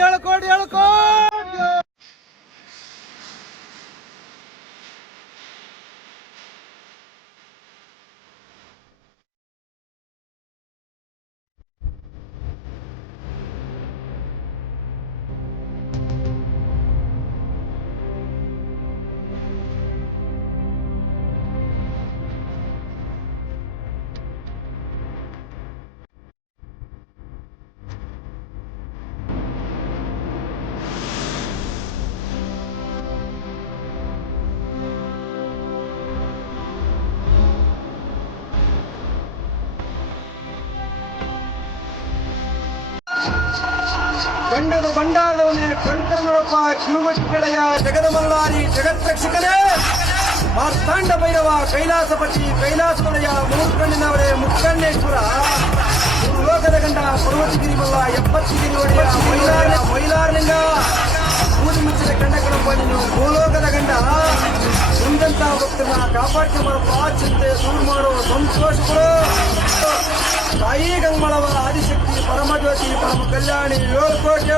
ಹೇಳ್ಕೊಡಿ ಗಂಡದು ಬಂಡಾದವನೇ ಕಣ್ಕನ್ನೊಳಪ್ಪ ಕಿರುಬಚ್ಚಿಳೆಯ ಜಗದ ಮಲ್ಲಾರಿ ಜಗತ್ರಕ್ಷಕನೇ ಮಾರ್ತಾಂಡ ಭೈರವ ಕೈಲಾಸಪತಿ ಕೈಲಾಸವಲಯ ಮೂರ್ಕಣ್ಣಿನವರೇ ಮುಕ್ಕಣ್ಣೇಶ್ವರ ಲೋಕದ ಗಂಡ ಪರ್ವತಗಿರಿ ಮಲ್ಲ 70 ಗಿರಿ ಒಡೆಯ ಮೈಲಾರಲಿಂಗ ಮೂಡಿ ಮುಚ್ಚಿದ ಕಂಡಕನಪ್ಪ ನೀನು ಭೂಲೋಕದ ಗಂಡ ಮುಂದಂತ ಭಕ್ತರನ್ನ ಕಾಪಾಡ್ಕೆ ಮಾಡಪ್ಪ ಚಿಂತೆ ದೂರ ಮಾಡೋ ಸಂತೋಷಗಳು ತಾಯಿ ಗಂಗಮಳವ ಆದಿಶಕ್ತಿ ಪರಮಜ್ಯೋತಿ ಪರಮ ಕಲ್ಯಾಣಿ 7 ಕೋಟಿ